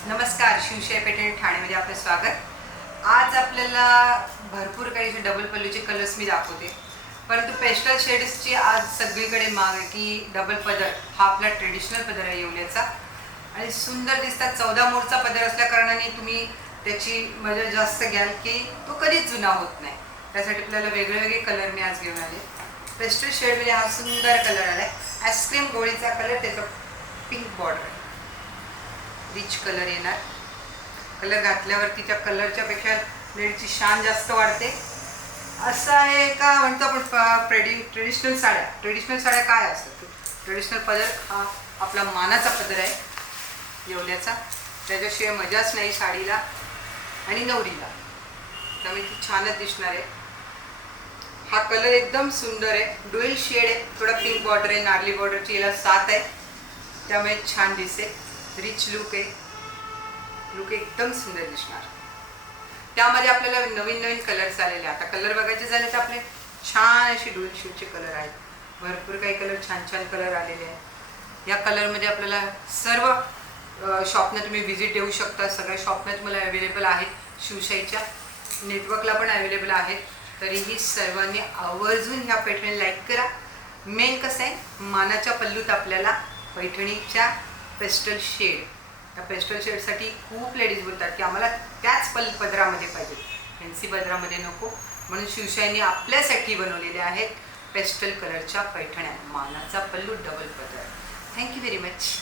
नमस्कार, शिवशाही पॅटर्न ठाण्यामध्ये आपलं स्वागत। आज आपल्याला भरपूर काही डबल पल्लूचे कलर्स मी दाखवते, परंतु पेस्टल शेड्सची आज सगळीकडे माग आहे की डबल पदर हा आपला ट्रेडिशनल पदर आहे येवल्याचा आणि सुंदर दिसतात। 14 मोडचा पदर असल्या कारणाने तुम्ही त्याची मजा जास्त घ्याल की तो कधीच जुना होत नाही। त्यासाठी आपल्याला वेगवेगळे कलर मी आज घेऊन आले। पेस्टल शेडमध्ये हा सुंदर कलर आला आहे, आईस्क्रीम गोळीचा कलर, त्याचा पिंक बॉर्डर, रिच कलर येणार। कलर घातल्यावरती त्या कलरच्या पेक्षा लेडीची शान जास्त वाढते। असं आहे का म्हणतो आपण ट्रेडिशनल साड्या काय असतात? ट्रेडिशनल पदर हा आपला मानाचा पदर आहे येवल्याचा, त्याच्याशिवाय मजाच नाही साडीला आणि नवरीला, त्यामुळे ती छानच दिसणार आहे। हा कलर एकदम सुंदर आहे, डुएल शेड आहे, थोडा पिंक बॉर्डर आहे, नारली बॉर्डरची याला साथ आहे, त्यामुळे छान दिसेल। रिच लुक आहे, लुक एकदम सुंदर दिसणार। त्यामध्ये आपल्याला नवीन नवीन कलर्स आलेले। आता कलर बघायचे झाले तर आपले छान असे डुएल शेडचे कलर आहेत, भरपूर काही कलर छान छान कलर आलेले आहेत। या कलरमध्ये आपल्याला सर्व शॉपनं तुम्ही व्हिजिट देऊ शकता, सगळ्या शॉपनं तुम्हाला अवेलेबल आहेत, शिवशाहीच्या नेटवर्कला पण अवेलेबल आहेत। तरीही सर्वांनी आवर्जून ह्या पैठणी लाईक करा। मेन कसं आहे, मानाच्या पल्लूत आपल्याला पैठणीच्या पेस्टल शेड, त्या पेस्टल शेडसाठी खूप लेडीज बोलतात की आम्हाला त्याच पदरामध्ये पाहिजे, फॅन्सी पदरामध्ये नको, म्हणून शिवशाहीने आपल्यासाठी बनवलेल्या आहेत पेस्टल कलरच्या पैठण्या, मानाचा पल्लू, डबल पदर। Thank you very much.